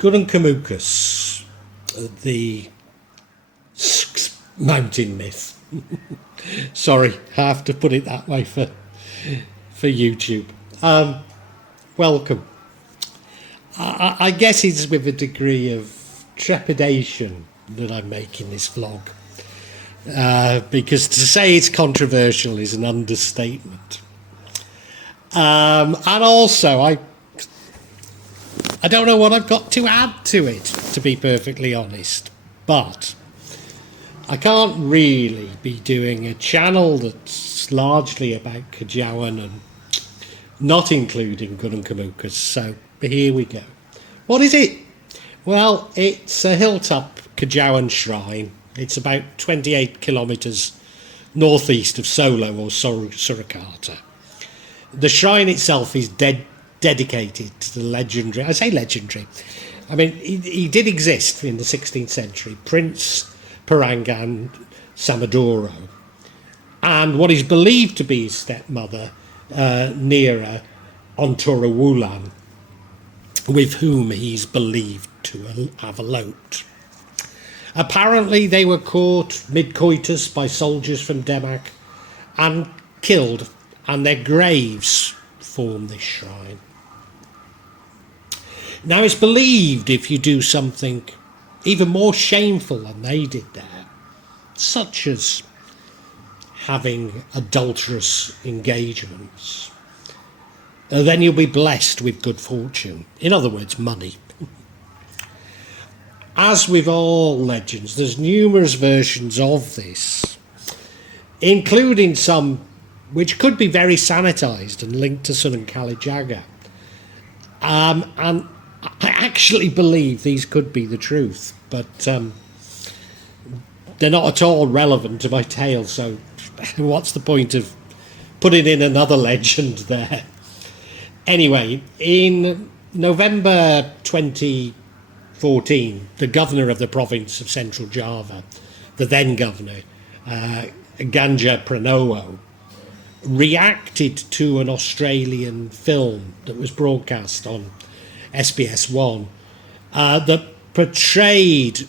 Gunung Kemukus, the mountain myth. Sorry, I have to put it that way for YouTube. Welcome. I guess it's with a degree of trepidation that I'm making this vlog, because to say it's controversial is an understatement. And also, I don't know what I've got to add to it, to be perfectly honest, but I can't really be doing a channel that's largely about Kejawen and not including Gunung Kemukus, so here we go. What is it? Well, it's a hilltop Kejawen shrine. It's about 28 kilometres northeast of Solo or Surakarta. The shrine itself is dedicated to the legendary, I say legendary, I mean, he did exist in the 16th century, Prince Pangeran Samodro, and what is believed to be his stepmother, Nyai Ontrowulan, with whom he's believed to have eloped. Apparently they were caught mid-coitus by soldiers from Damak and killed, and their graves form this shrine. Now it's believed if you do something even more shameful than they did there, such as having adulterous engagements, then you'll be blessed with good fortune. In other words, money. As with all legends, there's numerous versions of this, including some which could be very sanitised and linked to Sunan Kalijaga. And I actually believe these could be the truth, but they're not at all relevant to my tale, so what's the point of putting in another legend there? Anyway, in November 2014, the governor of the province of Central Java, the then governor, Ganjar Pranowo, reacted to an Australian film that was broadcast on SBS One that portrayed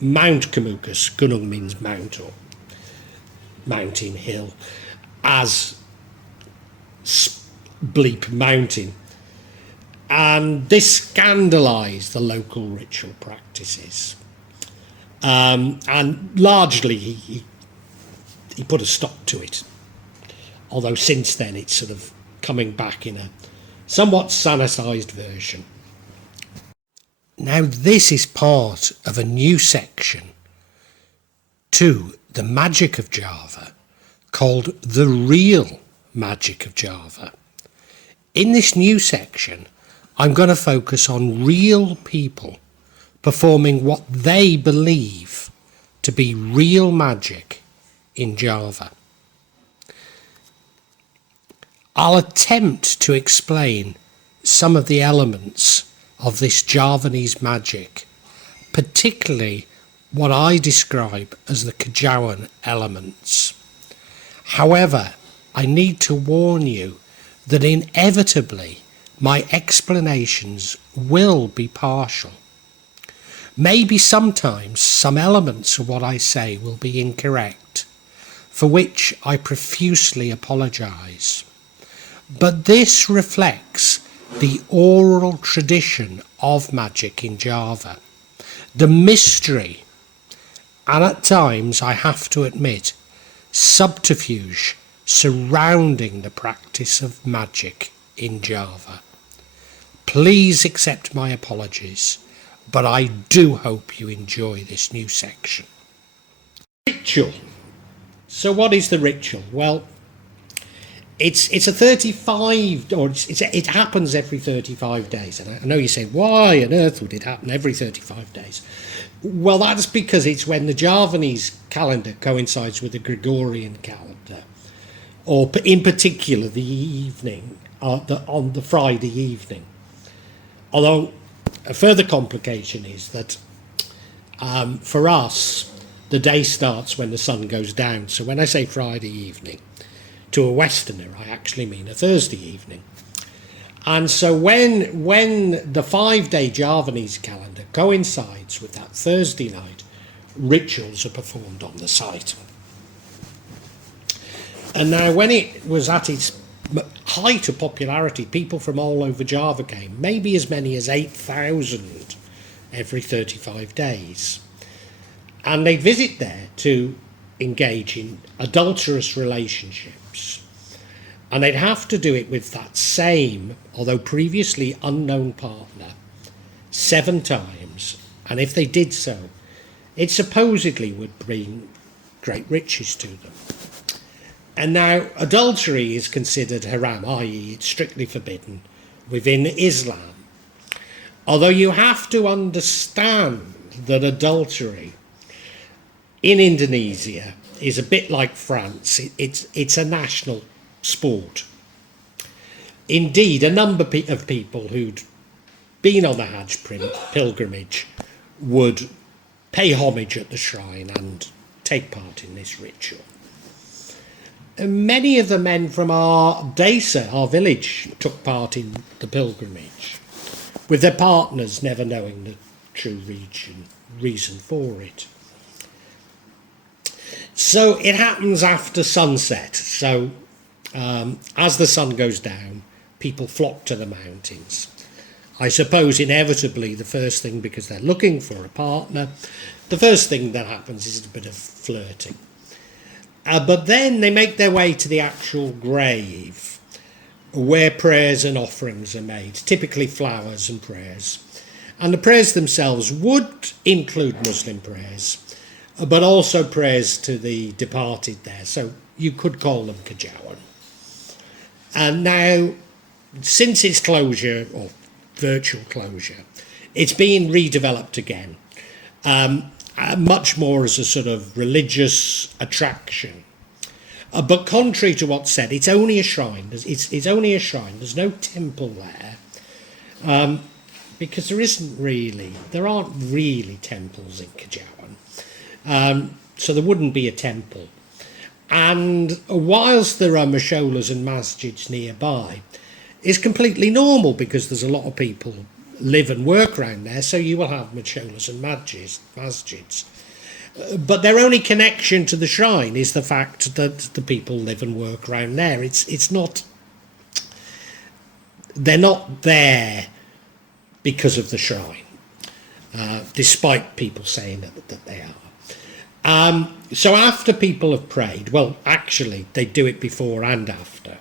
Mount Kumukus, Gunung means mount or mountain hill, as bleep mountain, and this scandalized the local ritual practices, and largely he put a stop to it, although since then it's sort of coming back in a somewhat sanitised version. Now this is part of a new section to the magic of Java called The Real Magic of Java. In this new section, I'm going to focus on real people performing what they believe to be real magic in Java. I'll attempt to explain some of the elements of this Javanese magic, particularly what I describe as the Kejawen elements. However, I need to warn you that inevitably my explanations will be partial. Maybe sometimes some elements of what I say will be incorrect, for which I profusely apologise. But this reflects the oral tradition of magic in Java, the mystery, and at times, I have to admit, subterfuge surrounding the practice of magic in Java. Please accept my apologies, but I do hope you enjoy this new section. Ritual. So what is the ritual? Well, it's a 35, or it happens every 35 days. And I know you say, why on earth would it happen every 35 days? Well, that's because it's when the Javanese calendar coincides with the Gregorian calendar, or in particular the evening, on the Friday evening. Although a further complication is that for us, the day starts when the sun goes down. So when I say Friday evening, to a Westerner, I actually mean a Thursday evening. And so when the 5-day Javanese calendar coincides with that Thursday night, rituals are performed on the site. And now when it was at its height of popularity, people from all over Java came, maybe as many as 8,000 every 35 days. And they'd visit there to engage in adulterous relationships. And they'd have to do it with that same, although previously unknown partner, 7 times. And if they did so, it supposedly would bring great riches to them. And now adultery is considered haram, i.e. it's strictly forbidden within Islam. Although you have to understand that adultery in Indonesia is a bit like France. It's a national sport. Indeed, a number of people who'd been on the Hajj pilgrimage would pay homage at the shrine and take part in this ritual. And many of the men from our desa, our village, took part in the pilgrimage, with their partners never knowing the true reason for it. So it happens after sunset. So as the sun goes down, people flock to the mountains. I suppose inevitably the first thing, because they're looking for a partner, the first thing that happens is a bit of flirting. But then they make their way to the actual grave, where prayers and offerings are made, typically flowers and prayers. And the prayers themselves would include Muslim prayers, but also prayers to the departed there. So you could call them Kejawen. And now, since its closure, or virtual closure, it's been redeveloped again, much more as a sort of religious attraction. But contrary to what's said, it's only a shrine. It's only a shrine. There's no temple there, because there aren't really temples in Kejawen. So there wouldn't be a temple. And whilst there are masholas and masjids nearby, it's completely normal because there's a lot of people live and work around there, so you will have masholas and masjids. But their only connection to the shrine is the fact that the people live and work around there. It's not. They're not there because of the shrine, despite people saying that they are. So after people have prayed, well, actually, they do it before and after,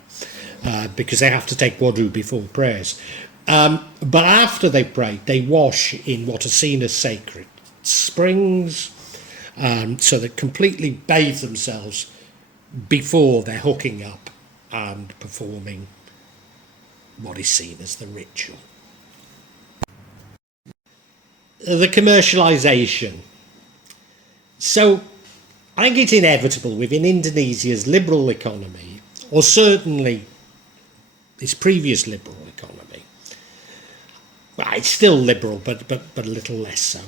because they have to take wudu before prayers. But after they've prayed, they wash in what are seen as sacred springs, so they completely bathe themselves before they're hooking up and performing what is seen as the ritual. The commercialization. So I think it's inevitable within Indonesia's liberal economy, or certainly its previous liberal economy. Well, it's still liberal, but a little less so.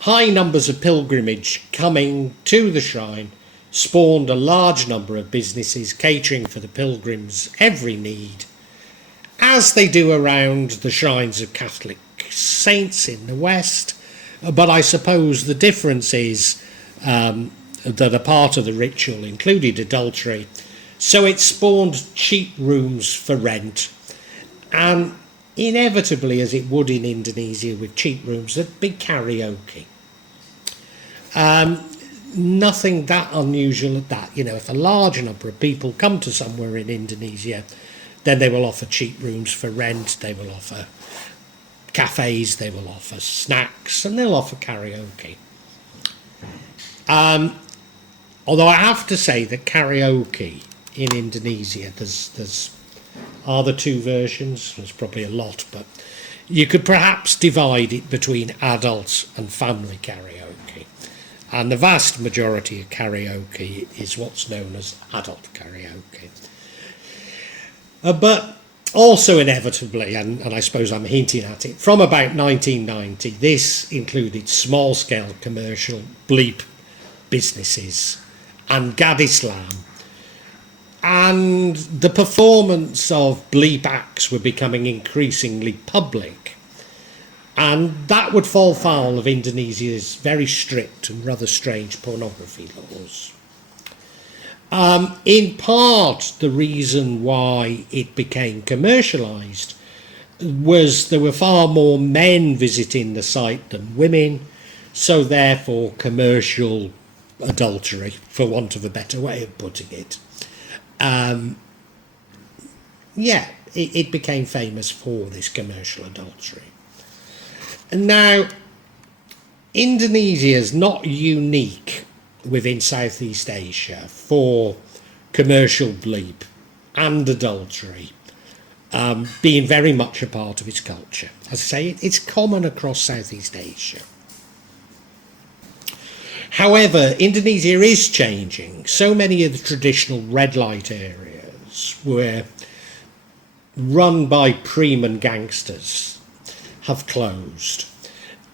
High numbers of pilgrimage coming to the shrine spawned a large number of businesses catering for the pilgrims' every need, as they do around the shrines of Catholic saints in the West. But I suppose the difference is that a part of the ritual included adultery, so it spawned cheap rooms for rent, and inevitably, as it would in Indonesia with cheap rooms, there'd be karaoke. Nothing that unusual at that. If a large number of people come to somewhere in Indonesia, then they will offer cheap rooms for rent, they will offer cafes, they will offer snacks, and they'll offer karaoke. Although I have to say that karaoke in Indonesia, there's are the two versions. There's probably a lot, but you could perhaps divide it between adult and family karaoke. And the vast majority of karaoke is what's known as adult karaoke. But also inevitably, and I suppose I'm hinting at it, from about 1990, this included small-scale commercial bleep businesses and gadis, And the performance of bleep acts were becoming increasingly public. And that would fall foul of Indonesia's very strict and rather strange pornography laws. In part, the reason why it became commercialised was there were far more men visiting the site than women, so therefore commercial adultery, for want of a better way of putting it. It became famous for this commercial adultery. And now, Indonesia is not unique within Southeast Asia for commercial bleep and adultery being very much a part of its culture. As I say, it's common across Southeast Asia. However, Indonesia is changing. So many of the traditional red light areas were run by Preman gangsters have closed.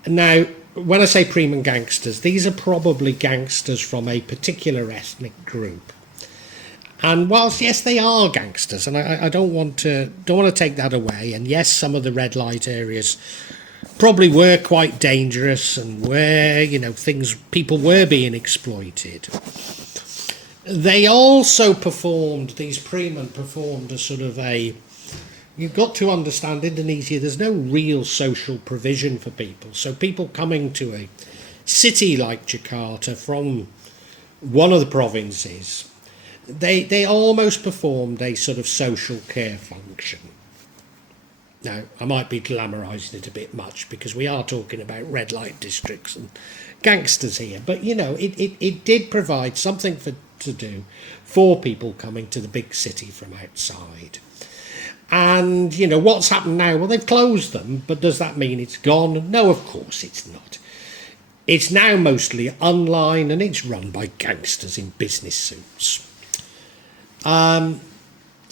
Now, when I say Preman gangsters, these are probably gangsters from a particular ethnic group. And whilst, yes, they are gangsters, and I don't want to take that away, and yes, some of the red light areas probably were quite dangerous and where, people were being exploited. They also these Preman performed a sort of you've got to understand Indonesia, there's no real social provision for people. So people coming to a city like Jakarta from one of the provinces, they almost performed a sort of social care function. Now, I might be glamorising it a bit much because we are talking about red light districts and gangsters here, but it did provide something to do for people coming to the big city from outside. And, what's happened now? Well, they've closed them, but does that mean it's gone? No, of course it's not. It's now mostly online and it's run by gangsters in business suits.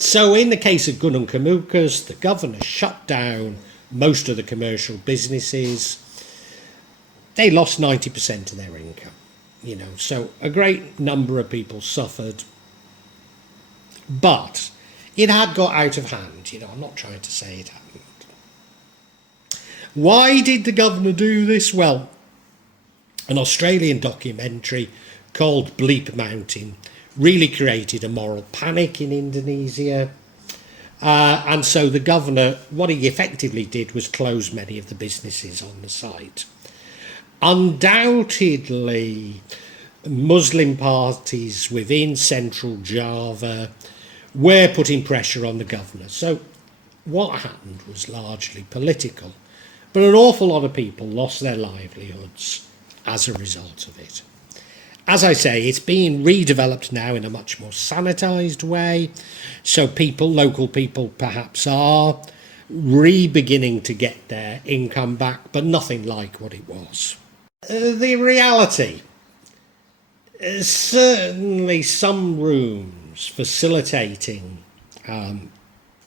So in the case of Gunung Kemukus, the governor shut down most of the commercial businesses. They lost 90% of their income, so a great number of people suffered. But it had got out of hand, I'm not trying to say it hadn't. Why did the governor do this? Well, an Australian documentary called Bleep Mountain really created a moral panic in Indonesia. And so the governor, what he effectively did was close many of the businesses on the site. Undoubtedly, Muslim parties within central Java were putting pressure on the governor. So what happened was largely political, but an awful lot of people lost their livelihoods as a result of it. As I say, it's being redeveloped now in a much more sanitised way, so local people perhaps are beginning to get their income back, but nothing like what it was. The reality, certainly some rooms facilitating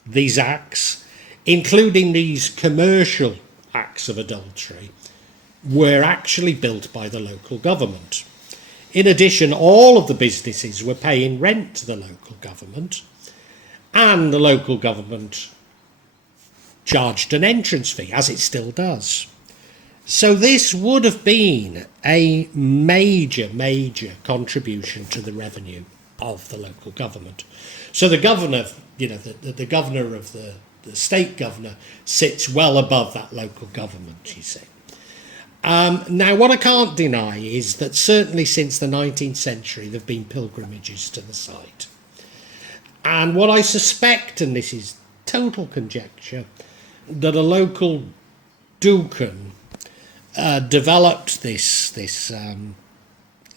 these acts, including these commercial acts of adultery, were actually built by the local government. In addition, all of the businesses were paying rent to the local government, and the local government charged an entrance fee, as it still does. So this would have been a major contribution to the revenue of the local government. So the governor, the governor of the state governor sits well above that local government, you see. Now, what I can't deny is that certainly since the 19th century, there have been pilgrimages to the site. And what I suspect, and this is total conjecture, that a local dukun developed this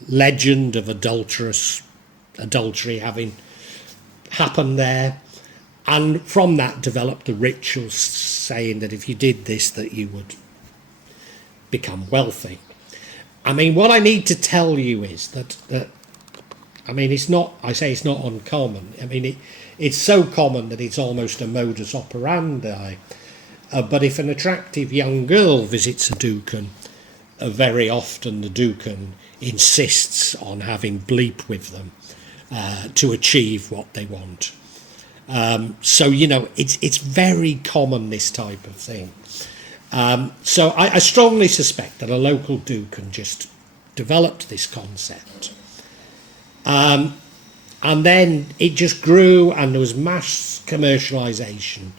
legend of adultery having happened there, and from that developed the rituals saying that if you did this, that you would become wealthy. I mean, what I need to tell you is that it's not uncommon. I mean, it's so common that it's almost a modus operandi. But if an attractive young girl visits a dukun, very often the dukun insists on having bleep with them to achieve what they want. So, you know, it's very common, this type of thing. So I strongly suspect that a local duke just developed this concept. And then it just grew, and there was mass commercialization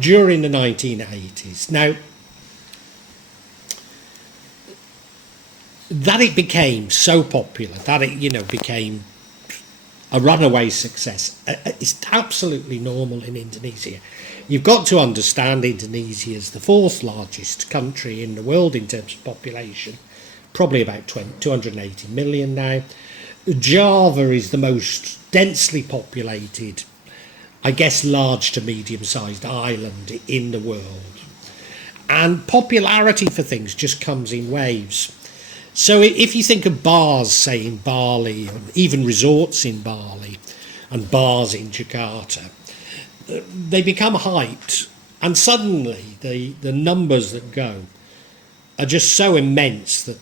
during the 1980s. Now, that it became so popular, that it, you know, became a runaway success, it's absolutely normal in Indonesia. You've got to understand Indonesia is the fourth largest country in the world in terms of population, probably about 280 million now. Java is the most densely populated, I guess, large to medium-sized island in the world. And popularity for things just comes in waves. So if you think of bars, say, in Bali, or even resorts in Bali, and bars in Jakarta, they become hyped, and suddenly the numbers that go are just so immense that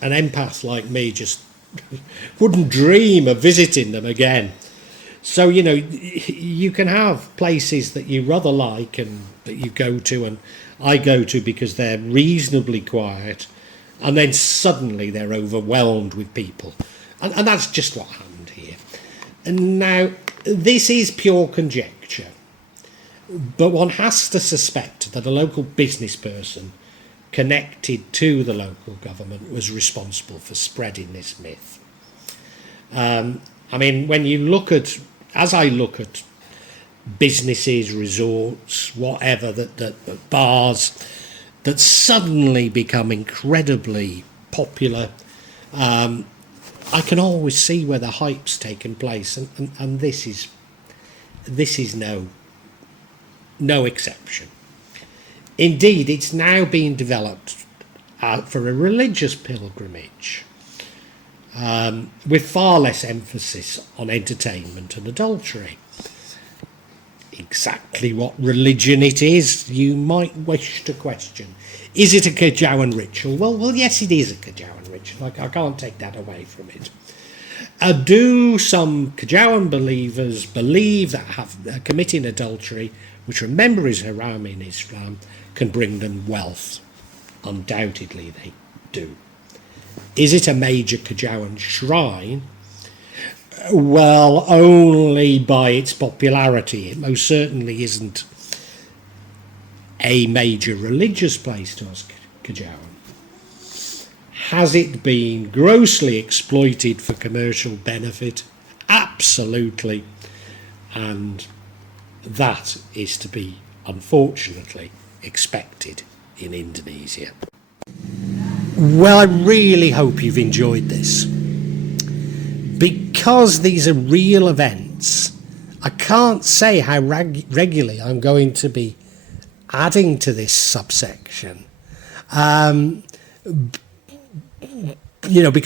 an empath like me just wouldn't dream of visiting them again. So, you know, you can have places that you rather like and that you go to, and I go to because they're reasonably quiet, and then suddenly they're overwhelmed with people. And that's just what happened here. And now, this is pure conjecture, but one has to suspect that a local business person connected to the local government was responsible for spreading this myth. I mean, when you look at, as I look at businesses, resorts, whatever, that bars that suddenly become incredibly popular, I can always see where the hype's taken place, and this is no exception. Indeed, it's now being developed for a religious pilgrimage, with far less emphasis on entertainment and adultery. Exactly what religion it is, you might wish to question. Is it a Kejawen ritual? Well, yes, it is a Kejawen ritual. I can't take that away from it. Do some Kejawen believers believe that committing adultery, which, remember, is haram in Islam, can bring them wealth? Undoubtedly they do. Is it a major Kejawen shrine? Well, only by its popularity. It most certainly isn't a major religious place to us, Kejawen. Has it been grossly exploited for commercial benefit? Absolutely. And that is to be, unfortunately, expected in Indonesia. Well, I really hope you've enjoyed this. Because these are real events, I can't say how regularly I'm going to be adding to this subsection. Because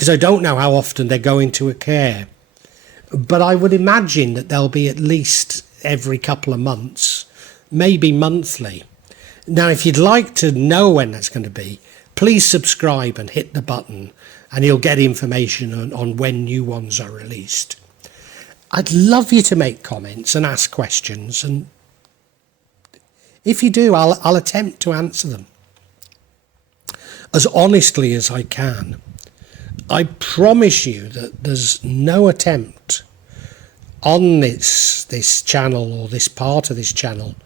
I don't know how often they're going to occur. But I would imagine that they'll be at least every couple of months, maybe monthly. Now, if you'd like to know when that's going to be, please subscribe and hit the button, and you'll get information on when new ones are released. I'd love you to make comments and ask questions, and if you do, I'll attempt to answer them as honestly as I can. I promise you that there's no attempt on this channel, or this part of this channel,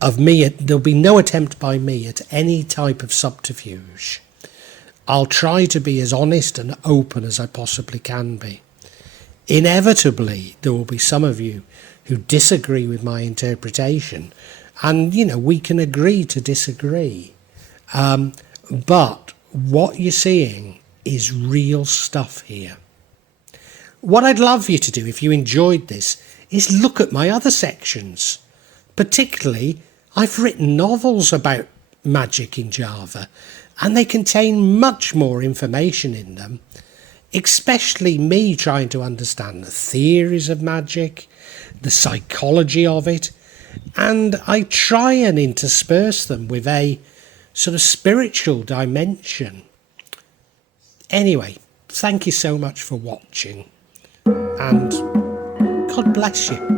of me. There'll be no attempt by me at any type of subterfuge. I'll try to be as honest and open as I possibly can be. Inevitably, there will be some of you who disagree with my interpretation, and, we can agree to disagree. But what you're seeing is real stuff here. What I'd love you to do, if you enjoyed this, is look at my other sections. Particularly, I've written novels about magic in Java, and they contain much more information in them, especially me trying to understand the theories of magic, the psychology of it, and I try and intersperse them with a sort of spiritual dimension. Anyway, thank you so much for watching. and God bless you.